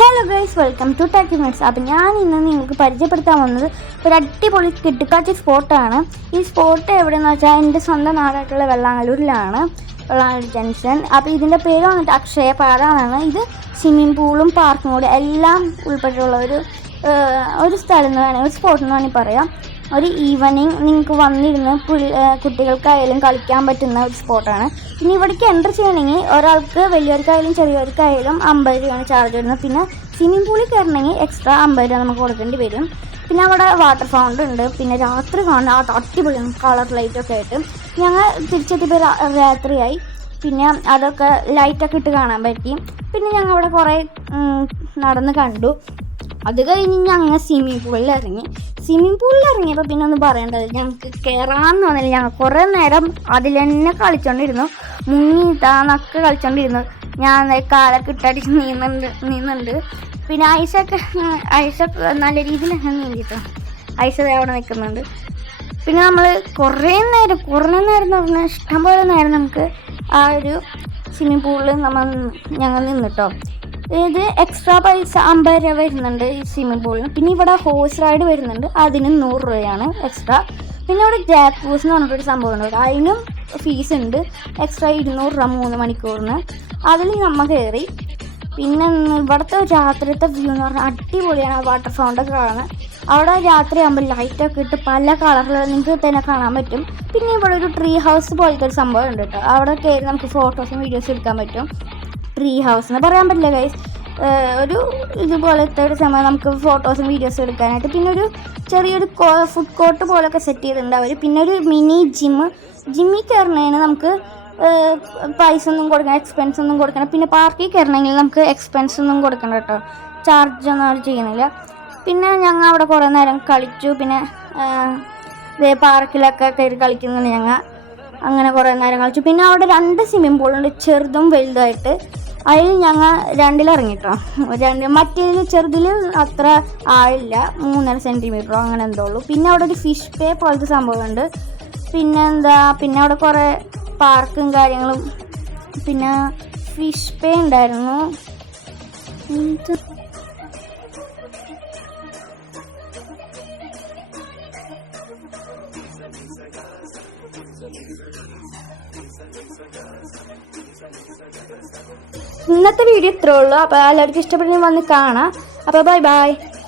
Hello guys, welcome to Talky Mates. അപ്പം ഞാൻ ഇന്ന് നിങ്ങൾക്ക് പരിചയപ്പെടുത്താൻ വന്നത് ഒരു അടിപൊളി കിട്ടുക്കാച്ചി സ്പോട്ടാണ്. ഈ സ്പോട്ട് എവിടെയെന്ന് വെച്ചാൽ എൻ്റെ സ്വന്തം നാടായിട്ടുള്ള വെള്ളാങ്ങല്ലൂരിലാണ്, വെള്ളാങ്ങല്ലൂർ ജംഗ്ഷൻ. അപ്പോൾ ഇതിൻ്റെ പേര് വന്നിട്ട് അക്ഷയപാത എന്നാണ്. ഇത് സ്വിമ്മിംഗ് പൂളും പാർക്കും കൂടി എല്ലാം ഉൾപ്പെട്ടിട്ടുള്ള ഒരു സ്ഥലം എന്ന് വേണമെങ്കിൽ, ഒരു സ്പോട്ട് എന്ന് വേണമെങ്കിൽ പറയാം. ഒരു ഈവനിങ് നിങ്ങൾക്ക് വന്നിരുന്ന് കുട്ടികൾക്കായാലും കളിക്കാൻ പറ്റുന്ന ഒരു സ്പോട്ടാണ്. പിന്നെ ഇവിടേക്ക് എൻ്റർ ചെയ്യണമെങ്കിൽ ഒരാൾക്ക് വലിയവർക്കായാലും ചെറിയവർക്കായാലും 50 രൂപയാണ് ചാർജ് വരുന്നത്. പിന്നെ സ്വിമ്മിംഗ് പൂളിൽ കയറണമെങ്കിൽ എക്സ്ട്രാ 50 രൂപ നമുക്ക് കൊടുക്കേണ്ടി വരും. പിന്നെ അവിടെ വാട്ടർ ഫൗണ്ടൻ ഉണ്ട്. പിന്നെ രാത്രി കാണുന്ന അടിപൊളിയാണ്, കളർ ലൈറ്റൊക്കെ ആയിട്ട്. ഞങ്ങൾ തിരിച്ചെത്തിയപ്പോൾ രാത്രിയായി. പിന്നെ അതൊക്കെ ലൈറ്റൊക്കെ ഇട്ട് കാണാൻ പറ്റി. പിന്നെ ഞങ്ങൾ അവിടെ കുറേ നടന്ന് കണ്ടു. അത് കഴിഞ്ഞ് ഞങ്ങൾ സ്വിമ്മിംഗ് പൂളിൽ ഇറങ്ങിയപ്പോൾ പിന്നെ ഒന്നും പറയേണ്ടത്, ഞങ്ങൾക്ക് കയറാമെന്ന് തോന്നില്ല. ഞങ്ങൾ കുറേ നേരം അതിൽ തന്നെ കളിച്ചോണ്ടിരുന്നു, മുങ്ങിത്താന്നൊക്കെ കളിച്ചോണ്ടിരുന്നു. ഞാൻ കാലൊക്കെ ഇട്ടടിച്ച് നീന്തുന്നുണ്ട്. പിന്നെ ഐസ നല്ല രീതിയിൽ നീന്തിട്ടോ, ഐസ അവിടെ നിൽക്കുന്നുണ്ട്. പിന്നെ നമ്മൾ കുറേ നേരം എന്ന് പറഞ്ഞാൽ ഇഷ്ടംപോലെ നേരം നമുക്ക് ആ ഒരു സ്വിമ്മിംഗ് പൂളിൽ ഞങ്ങൾ നിന്നിട്ടോ. ഇത് എക്സ്ട്രാ പൈസ 50 രൂപ വരുന്നുണ്ട് ഈ സ്വിമ്മിംഗ് പൂളിന്. പിന്നെ ഇവിടെ ഹോഴ്സ് റൈഡ് വരുന്നുണ്ട്, അതിന് 100 രൂപയാണ് എക്സ്ട്രാ. പിന്നെ ഇവിടെ ജാക്കൂസ് എന്ന് പറഞ്ഞിട്ടൊരു സംഭവം ഉണ്ട്, അതിനും ഫീസ് ഉണ്ട്, എക്സ്ട്രാ 200 രൂപ 3 മണിക്കൂറിന്. അതിൽ നമ്മൾ കയറി. പിന്നെ ഇവിടുത്തെ രാത്രിയത്തെ വ്യൂ എന്ന് പറഞ്ഞാൽ അടിപൊളിയാണ്. വാട്ടർ ഫൗണ്ടൊക്കെ കാണാൻ അവിടെ രാത്രിയാകുമ്പോൾ ലൈറ്റൊക്കെ ഇട്ട് പല കളറിൽ നിങ്ങൾക്ക് തന്നെ കാണാൻ പറ്റും. പിന്നെ ഇവിടെ ഒരു ട്രീ ഹൗസ് പോലത്തെ ഒരു സംഭവം ഉണ്ട് കേട്ടോ. അവിടെ കയറി നമുക്ക് ഫോട്ടോസും വീഡിയോസും എടുക്കാൻ പറ്റും. ട്രീ ഹൗസ് എന്ന് പറയാൻ പറ്റില്ല ഗൈസ്, ഒരു ഇതുപോലത്തെ ഒരു സമയം നമുക്ക് ഫോട്ടോസും വീഡിയോസും എടുക്കാനായിട്ട്. പിന്നെ ഒരു ചെറിയൊരു ഫുഡ് കോർട്ട് പോലൊക്കെ സെറ്റ് ചെയ്തിട്ടുണ്ട് അവർ. പിന്നെ ഒരു മിനി ജിമ്മിൽ കയറണതിന് നമുക്ക് പൈസ ഒന്നും കൊടുക്കണം, എക്സ്പെൻസ് ഒന്നും കൊടുക്കണം. പിന്നെ പാർക്കിൽ കയറണമെങ്കിൽ നമുക്ക് എക്സ്പെൻസ് ഒന്നും കൊടുക്കണം കേട്ടോ, ചാർജൊന്നും അവർ ചെയ്യുന്നില്ല. പിന്നെ ഞങ്ങൾ അവിടെ കുറേ നേരം കളിച്ചു. പിന്നെ പാർക്കിലൊക്കെ കയറി കളിക്കുന്നുണ്ട് ഞങ്ങൾ, അങ്ങനെ കുറേ നേരം കളിച്ചു. പിന്നെ അവിടെ 2 സ്വിമ്മിംഗ് പൂളുണ്ട്, ചെറുതും വലുതായിട്ട്. അതിൽ ഞങ്ങൾ 2-ൽ ഇറങ്ങിട്ടോ. മറ്റേതിൽ ചെറുതിൽ അത്ര ആഴില്ല, 3.5 സെൻറ്റിമീറ്ററോ അങ്ങനെ എന്തോ ഉള്ളൂ. പിന്നെ അവിടെ ഒരു ഫിഷ് പേ പോലത്തെ സംഭവമുണ്ട്. പിന്നെ അവിടെ കുറേ പാർക്കും കാര്യങ്ങളും. പിന്നെ ഫിഷ് പേ ഉണ്ടായിരുന്നു. ഇന്നത്തെ വീഡിയോ ഇത്രേ ഉള്ളൂ. അപ്പോൾ എല്ലാവർക്കും ഇഷ്ടപ്പെട്ടെങ്കിൽ വന്ന് കാണാം. അപ്പോൾ ബൈ.